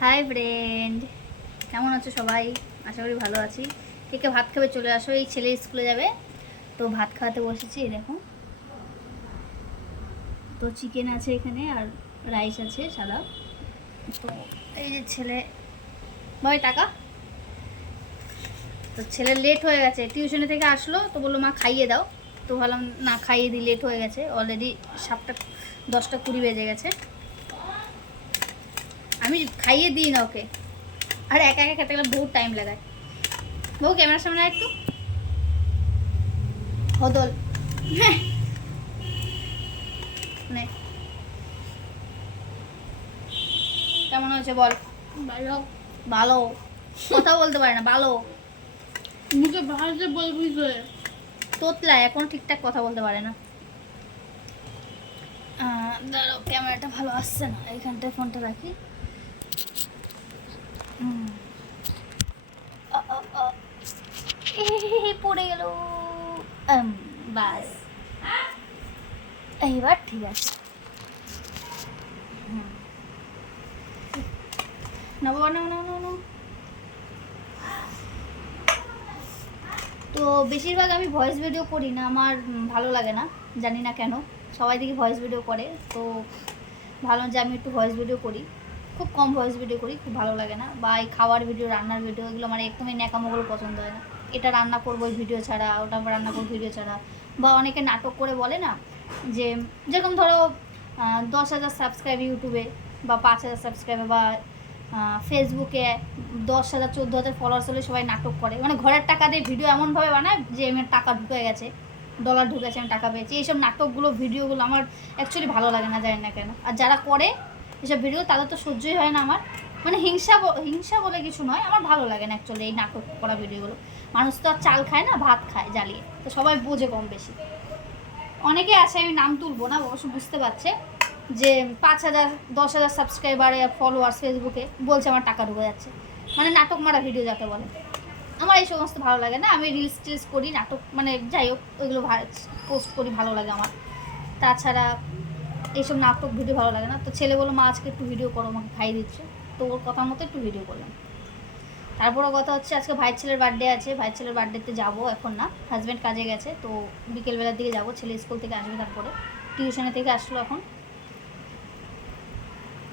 Hi friend, কেমন আছো সবাই? আশা করি ভালো আছি। কে কে ভাত খাবে চলে আসো, এই ছেলে স্কুলে যাবে তো ভাত খাওয়াতে বসেছি। এই দেখো, তো চিকেন আছে এখানে আর রাইস আছে সাদা। তো এই যে ছেলে, ভাই টাকা। তো ছেলে লেট হয়ে গেছে, টিউশনে থেকে আসলো তো বললো মা খাইয়ে দাও। তো ভাবলাম না খাইয়ে দিই, লেট হয়ে গেছে অলরেডি 7:10 বেজে গেছে। আমি খাইয়ে দিই না ওকে, আর একা একা খেতে গেলে বহুত টাইম লাগায়। বউ ক্যামেরার সামনে একটু হদল। হ্যাঁ, নে, কেমন হয়েছে বল? ভালো। ভালো। কথা বলতে পারে না, ভালো। মুখে ভাষা বলবি তো। তোতলা এখন ঠিকঠাক কথা বলতে পারে না। দাঁড়াও, ক্যামেরাটা ভালো আসছে না, এইখানটায় ফোনটা রাখি। হুম। আ, আ, আ। পড়ে গেল। বাস, এইবার ঠিক আছে। না বাবা, না না না না। তো বেশিরভাগ আমি ভয়েস ভিডিও করি না, আমার ভালো লাগে না, জানি না কেন। সবাই দেখি ভয়েস ভিডিও করে, তো ভালো যে আমি একটু ভয়েস ভিডিও করি। খুব কম ভয়েস ভিডিও করি, খুব ভালো লাগে না। বা এই খাওয়ার ভিডিও, রান্নার ভিডিও, এগুলো আমার একদমই ন্যাকামোগুলো পছন্দ হয় না। এটা রান্না করবো ওই ভিডিও ছাড়া, ওটা রান্না করবো ভিডিও ছাড়া। বা অনেকে নাটক করে বলে না যে, যেরকম ধরো 10,000 সাবস্ক্রাইব ইউটিউবে, বা 5,000 সাবস্ক্রাইবে, বা ফেসবুকে 10,000 14,000 ফলোয়ার্স হলে সবাই নাটক করে, মানে ঘরের টাকা দিয়ে ভিডিও এমনভাবে বানায় যে আমার টাকা ঢুকে গেছে, ডলার ঢুকেছে, আমি টাকা পেয়েছি। এইসব নাটকগুলো, ভিডিওগুলো আমার অ্যাকচুয়ালি ভালো লাগে না, জানি না কেন। আর যারা করে এসব ভিডিও, তাদের তো সহ্যই হয় না আমার। মানে হিংসা বলে কিছু নয়, আমার ভালো লাগে না অ্যাকচুয়ালি এই নাটক করা ভিডিওগুলো। মানুষ তো আর চাল খায় না, ভাত খায় জ্বালিয়ে, তো সবাই বোঝে কম বেশি। অনেকে আছে, আমি নাম তুলবো না, অবশ্য বুঝতে পারছে, যে 5,000 10,000 সাবস্ক্রাইবার ফলোয়ার্স ফেসবুকে, বলছে আমার টাকা ঢুকে যাচ্ছে। মানে নাটক মারা ভিডিও যাকে বলে। আমার এই সমস্ত ভালো লাগে না। আমি রিলস টিলস করি, নাটক মানে যাই হোক ওইগুলো পোস্ট করি, ভালো লাগে আমার। তাছাড়া এইসব নাটক ভিডিও ভালো লাগে না। তো ছেলে বললো মা আজকে একটু ভিডিও করো, আমাকে খাইয়ে দিচ্ছে। তো ওর কথা মতো একটু ভিডিও করলাম। তারপরে কথা হচ্ছে, আজকে ভাইয়ের ছেলের বার্থডে আছে, ভাইয়ের ছেলের বার্থডেতে যাবো এখন না, হাজব্যান্ড কাজে গেছে, তো বিকেলবেলার দিকে যাবো। ছেলে স্কুল থেকে আসবে, তারপরে টিউশনে থেকে আসলো এখন।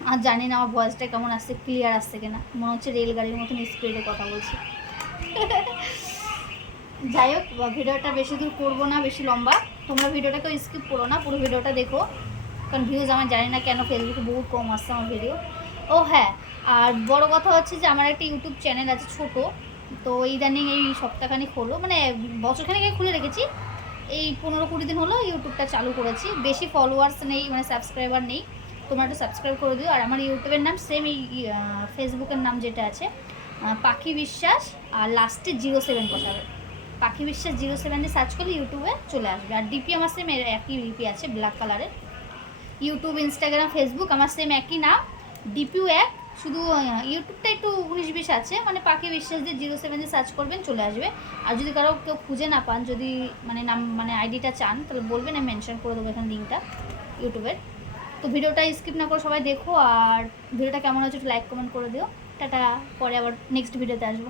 আর জানি না আমার ভয়েসটা কেমন আসছে, ক্লিয়ার আসছে কিনা, মনে হচ্ছে রেলগাড়ির মতন স্পিডে কথা বলছি। যাই হোক, ভিডিওটা বেশি দূর করবো না, বেশি লম্বা। তোমরা ভিডিওটাকে স্কিপ করো না, পুরো ভিডিওটা দেখো, কারণ ভিউজ আমার জানি না কেন ফেসবুকে বহুত কম আসছে আমার ভিডিও। ও হ্যাঁ, আর বড় কথা হচ্ছে যে আমার একটা ইউটিউব চ্যানেল আছে ছোট। তো ইদানিং এই সপ্তাহখানিক হলো, মানে বছরখানিক আগে খুলে রেখেছি, এই 15-20 দিন হলো ইউটিউবটা চালু করেছি। বেশি ফলোয়ার্স নেই, মানে সাবস্ক্রাইবার নেই। তোমরা একটু সাবস্ক্রাইব করে দিও। আর আমার ইউটিউবের নাম সেম এই ফেসবুকের নাম যেটা আছে, পাখি বিশ্বাস, আর লাস্টে 07 বসাবে। পাখি বিশ্বাস 07 দিয়ে সার্চ করলে ইউটিউবে চলে আসবে। আর ডিপি আমার সেম একই ডিপি আছে, ব্ল্যাক কালারের। ইউটিউব, ইনস্টাগ্রাম, ফেসবুক আমার সেম একই নাম, ডিপিও এক। শুধু ইউটিউবটা একটু 19-20 আছে, মানে পাখি বিশ্বাস দিয়ে 07 দিয়ে সার্চ করবেন, চলে আসবে। আর যদি কারো কেউ খুঁজে না পান, যদি মানে নাম মানে আইডিটা চান, তাহলে বলবেন, আমি মেনশন করে দেবো এখানে লিঙ্কটা ইউটিউবের। তো ভিডিওটা স্কিপ না করে সবাই দেখো, আর ভিডিওটা কেমন হচ্ছে একটু লাইক কমেন্ট করে দিও। টাটা, পরে আবার নেক্সট ভিডিওতে আসবো।